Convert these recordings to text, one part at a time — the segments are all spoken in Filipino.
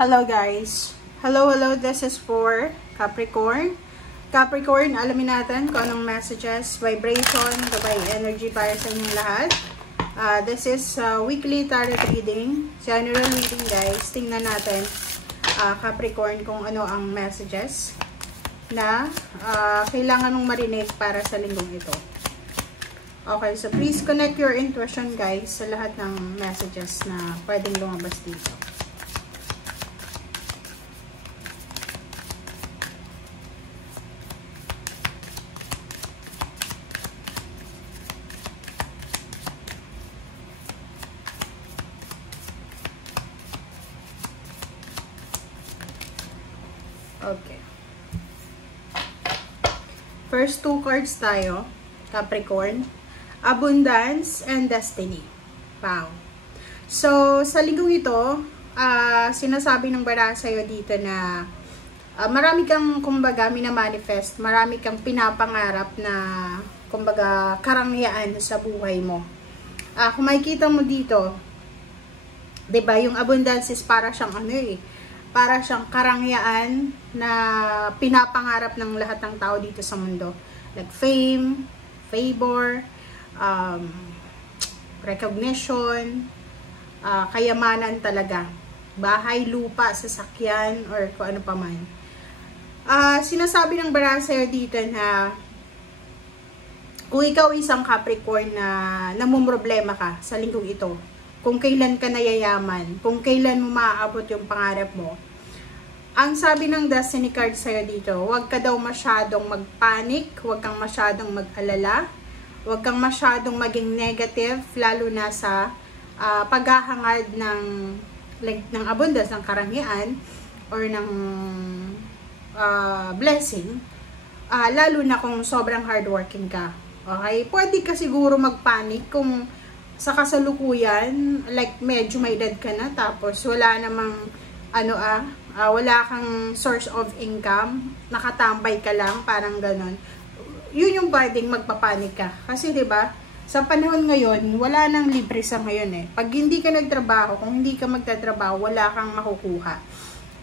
Hello guys. Hello, this is for Capricorn. Capricorn, alamin natin kung anong messages, vibration, gabay energy para sa inyong lahat. This is weekly tarot reading, general reading guys. Tingnan natin Capricorn kung ano ang messages na kailangan mong marinig para sa linggong ito. Okay, so please connect your intuition guys sa lahat ng messages na pwedeng lumabas dito. Okay. First two cards tayo, Capricorn. Abundance and Destiny. Wow. So, sa linggong ito, sinasabi ng bara sa'yo dito na marami kang, kumbaga, minamanifest, marami kang pinapangarap na, kumbaga, karangyaan sa buhay mo. Kung makikita mo dito, diba, yung abundance is para siyang para siyang karangyaan na pinapangarap ng lahat ng tao dito sa mundo. Like fame, favor, recognition, kayamanan talaga. Bahay, lupa, sasakyan, or kung ano pa man. Sinasabi ng bara sa'yo dito na kung ikaw isang Capricorn na namumroblema ka sa linggong ito, kung kailan ka nayayaman, kung kailan mo maaabot yung pangarap mo. Ang sabi ng Destiny card sa'yo dito, huwag ka daw masyadong magpanic, huwag kang masyadong mag-alala, huwag kang masyadong maging negative, lalo na sa paghahangad ng abundance, ng karangyaan, or ng blessing, lalo na kung sobrang hardworking ka. Okay? Pwede ka siguro magpanic kung sa kasalukuyan, like medyo may edad ka na, tapos wala namang, wala kang source of income, nakatambay ka lang, parang ganon. Yun yung pwedeng magpapanik ka. Kasi diba, sa panahon ngayon, wala nang libre sa ngayon eh. Pag hindi ka nagtrabaho, kung hindi ka magtatrabaho, wala kang makukuha.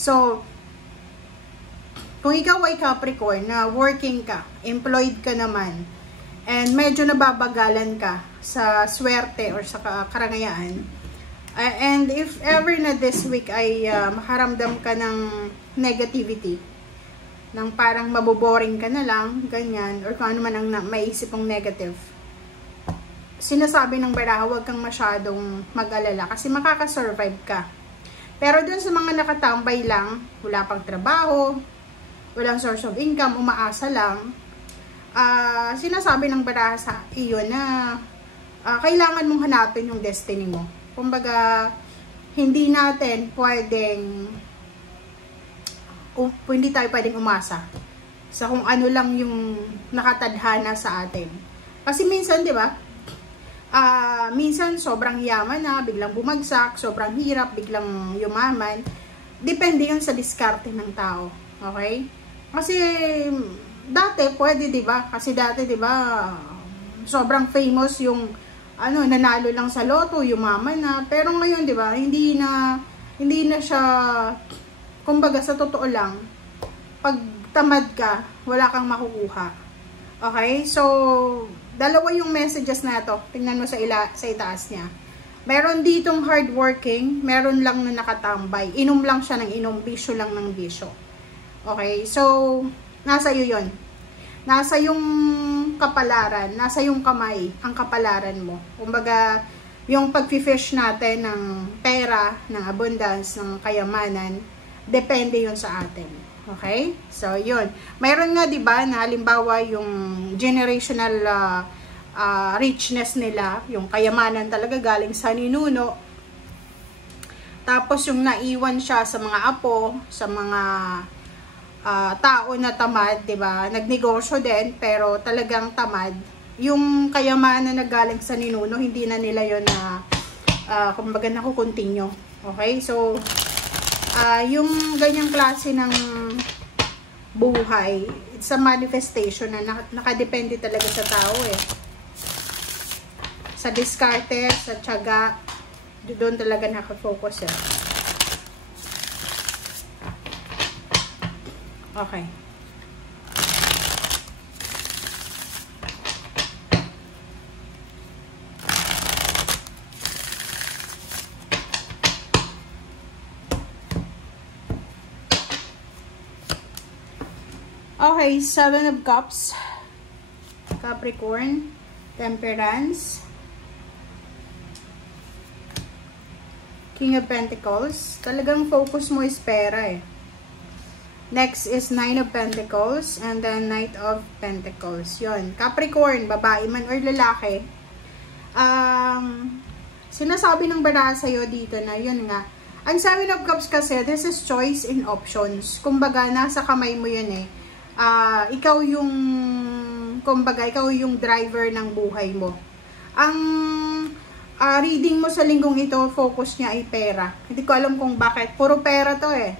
So, kung ikaw ay Capricorn, na working ka, employed ka naman, and medyo nababagalan ka sa swerte or sa karangyaan, and if ever na this week ay makaramdam ka ng negativity, ng parang maboboring ka na lang, ganyan, or kung ano man ang maisip mong negative, sinasabi ng bara, huwag kang masyadong mag-alala kasi makakasurvive ka. Pero dun sa mga nakatambay lang, wala pang trabaho, walang source of income, umaasa lang, sinasabi ng bara sa iyo na kailangan mong hanapin yung destiny mo. Kumbaga, hindi tayo pwedeng umasa sa kung ano lang yung nakatadhana sa atin. Kasi minsan, di ba, minsan sobrang yaman na, biglang bumagsak, sobrang hirap, biglang yumaman. Depende yun sa diskarte ng tao. Okay? Kasi, dati, pwede, di ba? Kasi dati, di ba, sobrang famous yung nanalo lang sa loto, yumaman na. Pero ngayon, di ba, hindi na siya, kumbaga sa totoo lang, pag tamad ka, wala kang makukuha. Okay? So, dalawa yung messages na ito. Tingnan mo sa itaas niya. Meron ditong hardworking, meron lang na nakatambay. Inom lang siya ng inom, bisyo lang ng bisyo. Okay? So, nasa iyo yun. Nasa yung kapalaran, nasa yung kamay ang kapalaran mo. Kumbaga, yung pag-fish natin ng pera, ng abundance, ng kayamanan, depende yun sa atin. Okay? So, yun. Mayroon nga, diba, na halimbawa yung generational richness nila, yung kayamanan talaga galing sa ninuno. Tapos, yung naiwan siya sa mga apo, sa mga tao na tamad, diba? Nagnegosyo din, pero talagang tamad. Yung kayamanan na galing sa ninuno, hindi na nila yun na, kumbaga, nakukontinue. Okay? So, yung ganyang klase ng buhay, it's a manifestation na nakadepende talaga sa tao eh. Sa diskarte, sa tiyaga, doon talaga nakafocus eh. Okay. Okay, 7 of Cups, Capricorn, Temperance, King of Pentacles. Talagang focus mo is pera eh. Next is 9 of Pentacles, and then Knight of Pentacles. Yun, Capricorn, babae man or lalaki. Sinasabi ng baraha sa'yo dito na yun nga. Ang 7 of Cups kasi, this is choice in options. Kumbaga, nasa kamay mo yun eh. Ikaw yung kumbaga, ikaw yung driver ng buhay mo. Ang reading mo sa linggong ito, focus niya ay pera. Hindi ko alam kung bakit. Puro pera to eh.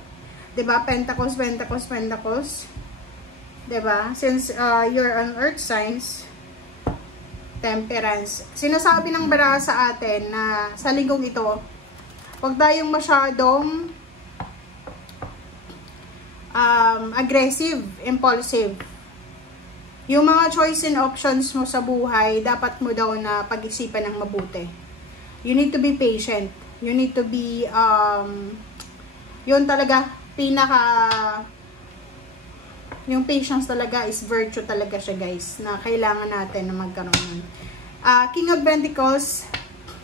'Di ba? Pentacles, Pentacles, Pentacles. 'Di ba? Since you're on earth signs, Temperance. Sinasabi ng baraha sa atin na sa linggong ito, huwag tayong masyadong aggressive, impulsive. Yung mga choice and options mo sa buhay, dapat mo daw na pag-isipan ng mabuti. You need to be patient. You need to be, yun talaga, yung patience talaga is virtue talaga siya guys, na kailangan natin na magkaroon. King of Pentacles,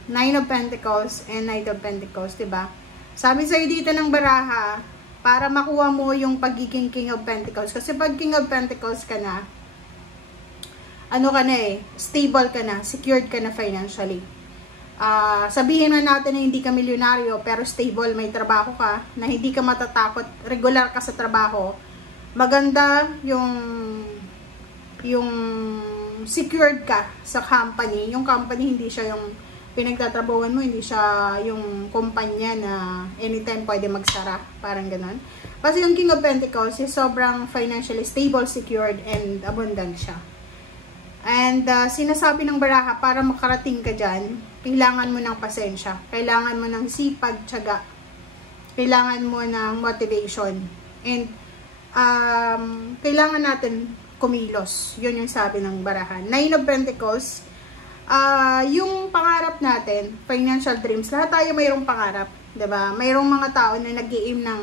9 of Pentacles, and Knight of Pentacles, diba? Sabi sa'yo dito ng baraha, para makuha mo yung pagiging King of Pentacles. Kasi pag King of Pentacles ka na, ano ka na eh, stable ka na, secured ka na financially. Sabihin na natin na hindi ka milyonaryo, pero stable, may trabaho ka, na hindi ka matatakot, regular ka sa trabaho. Maganda yung secured ka sa company. Yung company, hindi siya yung pinagtatrabahuan mo, hindi siya yung kumpanya na anytime pwede magsara, parang ganun. Kasi yung King of Pentacles is sobrang financially stable, secured, and abundant siya. And sinasabi ng baraha, para makarating ka dyan, kailangan mo ng pasensya, kailangan mo ng sipag, tiyaga, kailangan mo ng motivation, and kailangan natin kumilos. Yun yung sabi ng baraha. 9 of Pentacles, yung pangarap natin, financial dreams, lahat tayo mayroong pangarap, 'di ba? Mayroong mga tao na nag-i-aim ng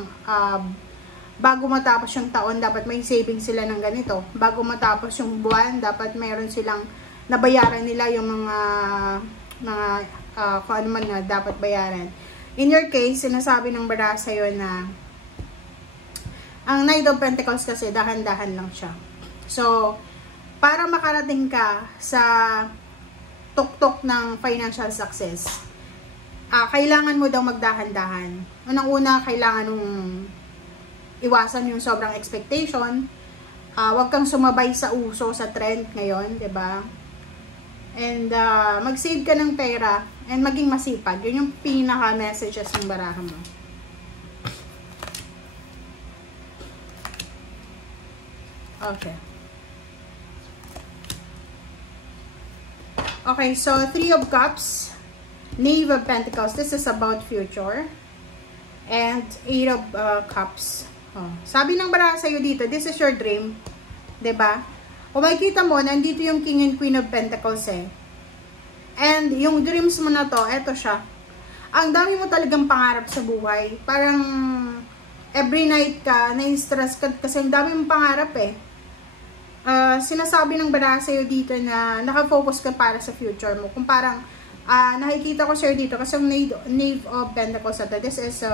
bago matapos yung taon, dapat may savings sila ng ganito. Bago matapos yung buwan, dapat mayroon silang nabayaran nila yung mga kung ano man na dapat bayaran. In your case, sinasabi ng baraha sa'yo na ang Knight of Pentacles kasi dahan-dahan lang siya. So, para makarating ka sa tuktok ng financial success, kailangan mo daw magdahan-dahan. Unang-una, kailangan mong iwasan yung sobrang expectation. Huwag kang sumabay sa uso, sa trend ngayon, 'di ba? And mag-save ka ng pera and maging masipag. Yun yung pinaka-messages ng baraha mo. Okay. Okay, so 3 of Cups, Knave of Pentacles, this is about future, and 8 of Cups. Sabi ng baraha sa'yo dito, this is your dream, 'di ba? Kung makikita mo, nandito yung King and Queen of Pentacles eh. And yung dreams mo na to, eto siya. Ang dami mo talagang pangarap sa buhay. Parang every night ka, na-stress ka kasi ang dami mong pangarap eh. Sinasabi ng baraha sa'yo dito na nakafocus ka para sa future mo. Kung parang, nakikita ko sa'yo dito, kasi yung Knave of Pentacles ito, this is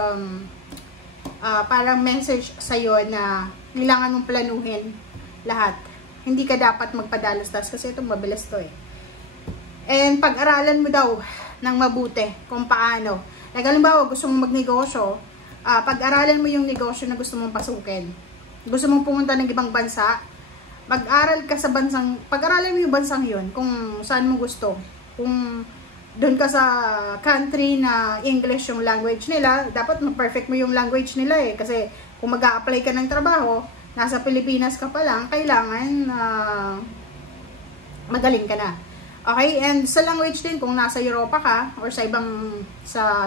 parang message sa'yo na kailangan mong planuhin lahat. Hindi ka dapat magpadalos-das kasi itong mabilis to eh. And pag-aralan mo daw ng mabuti kung paano. Like, halimbawa, gusto mong magnegosyo, pag-aralan mo yung negosyo na gusto mong pasukin. Gusto mong pumunta ng ibang bansa, mag-aral ka sa bansang, pag-aralan mo yung bansang yun, kung saan mo gusto. Kung doon ka sa country na English yung language nila, dapat ma-perfect mo yung language nila eh. Kasi kung mag-a-apply ka ng trabaho, nasa Pilipinas ka pa lang, kailangan magaling ka na. Okay? And sa language din, kung nasa Europa ka, or sa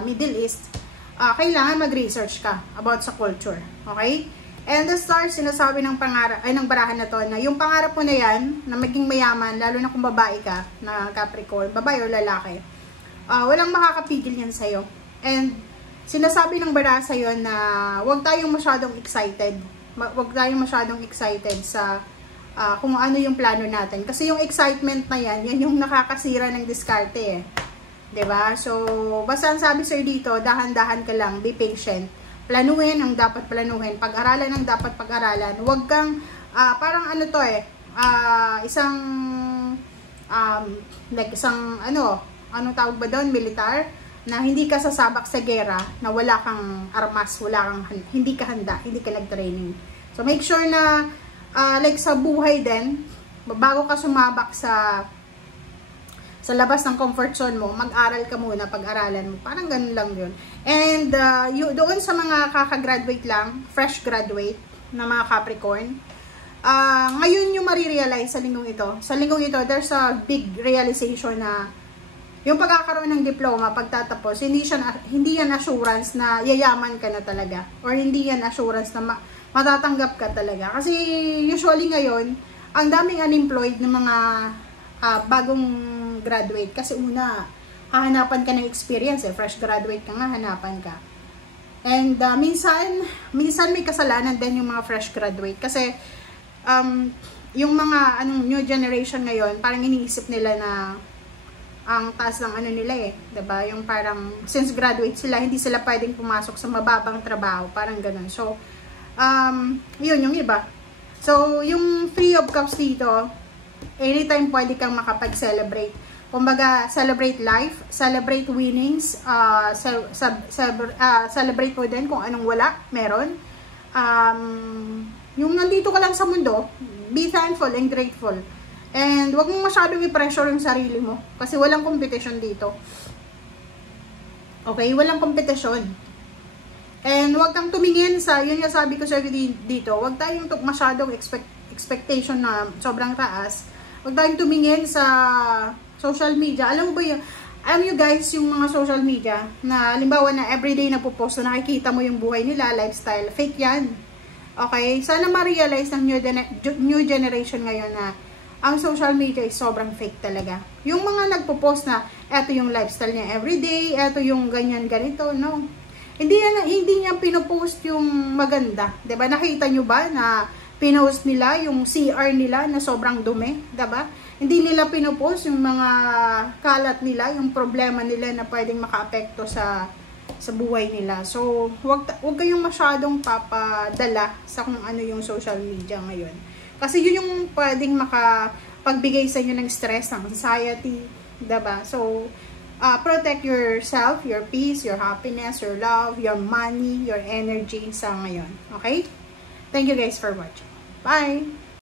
Middle East, kailangan mag-research ka about sa culture. Okay? And the stars, sinasabi ng pangarap, ay ng barahan na to, na yung pangarap mo na yan, na maging mayaman, lalo na kung babae ka, na Capricorn, babae o lalaki, walang makakapigil yan sa'yo. And sinasabi ng baraha sa'yo na huwag tayong masyadong excited. Huwag tayong masyadong excited sa kung ano yung plano natin. Kasi yung excitement na yan, yan yung nakakasira ng diskarte eh. 'Di ba? So, basta ang sabi sa'yo dito, dahan-dahan ka lang, be patient. Planuhin ang dapat planuhin, pag-aralan ang dapat pag-aralan. Huwag kang, parang ano to eh, isang, like isang, anong tawag ba doon, militar, na hindi ka sasabak sa gera, na wala kang armas, hindi ka handa, hindi ka nag-training. So, make sure na, like sa buhay din, bago ka sumabak sa labas ng comfort zone mo, mag-aral ka muna, pag-aralan mo. Parang ganun lang yun. And doon sa mga kakagraduate lang, fresh graduate na mga Capricorn, ngayon yung marirealize sa linggong ito. Sa linggong ito, there's a big realization na yung pagkakaroon ng diploma, pagtatapos, hindi yan assurance na yayaman ka na talaga. Or hindi yan assurance na matatanggap ka talaga. Kasi usually ngayon, ang daming unemployed ng mga bagong graduate. Kasi una, hahanapan ka ng experience eh. Fresh graduate ka nga, hanapan ka. And minsan may kasalanan din yung mga fresh graduate. Kasi yung mga new generation ngayon, parang iniisip nila na ang taas ng nila eh. Diba? Yung parang, since graduate sila, hindi sila pwedeng pumasok sa mababang trabaho. Parang ganun. So, yun yung iba. So, yung Three of Cups dito, anytime pwede kang makapag-celebrate. Kumbaga, celebrate life, celebrate winnings, celebrate mo din kung anong wala, meron. Yung nandito ka lang sa mundo, be thankful and grateful. And wag mong masyadong i-pressure yung sarili mo. Kasi walang competition dito. Okay? Walang competition. And wag kang tumingin sa, yun yung sabi ko sa dito, wag tayong masyadong expectation na sobrang taas. Wag tayong tumingin sa social media. Alam mo guys, yung mga social media, na halimbawa na everyday na popost na nakikita mo yung buhay nila, lifestyle, fake yan. Okay? Sana ma-realize ng new generation ngayon na ang social media is sobrang fake talaga. Yung mga nagpo-post na, eto yung lifestyle niya everyday, eto yung ganyan, ganito, no. Hindi niya pinopost yung maganda. 'Di ba? Nakita nyo ba na pinost nila yung CR nila na sobrang dumi? 'Di ba? Hindi nila pinopost yung mga kalat nila, yung problema nila na pwedeng makaapekto sa buhay nila. So, wag kayong masyadong papadala sa kung ano yung social media ngayon. Kasi yun yung pwedeng makapagbigay sa inyo ng stress, ng anxiety, 'di ba? So, protect yourself, your peace, your happiness, your love, your money, your energy sa ngayon. Okay? Thank you guys for watching. Bye!